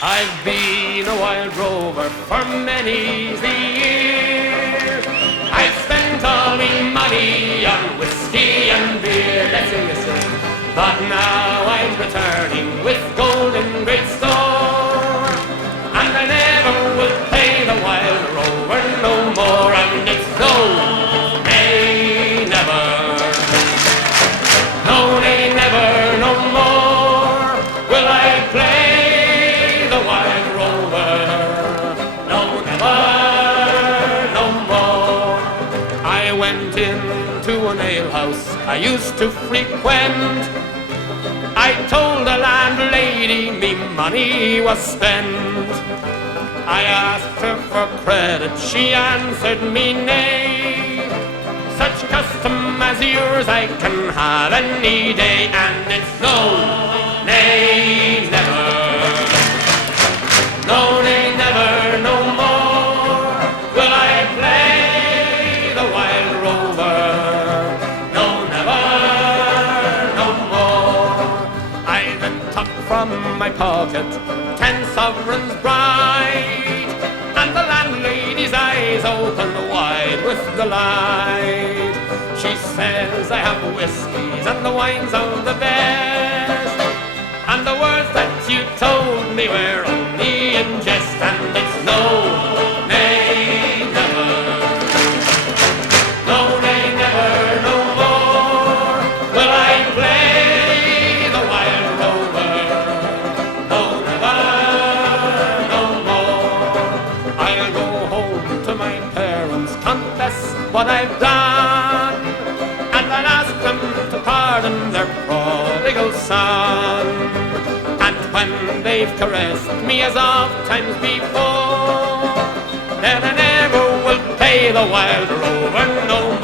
I've been a wild rover for many's the year. I've spent all me money on whiskey and beer. Let's sing this song. But now I'm returning with gold in great store, and I never will pay the wild rover no more. And it's no, nay, never. No, nay, never, no more will I play the wild rover. No, never, no more. I went into an alehouse I used to frequent. I told the landlady me money was spent. I asked her for credit, she answered me nay. Such custom as yours I can have any day, and it's no, nay, never. No, nay, never, no more will I play the wild rover. No, never, no more. I then took from my pocket 10 sovereigns bright, and the landlady's eyes opened wide with delight. She says I have whiskies and the wines of the best, and the words that you told me were only in jest, and it's no, nay, never. No, nay, never, no more will I play the wild rover. No, never, no more. I'll go home to my parents, confess what I've done, and I'll ask them to pardon their prodigal son. And when they've caressed me as oft times before, then I never will pay the wild rover no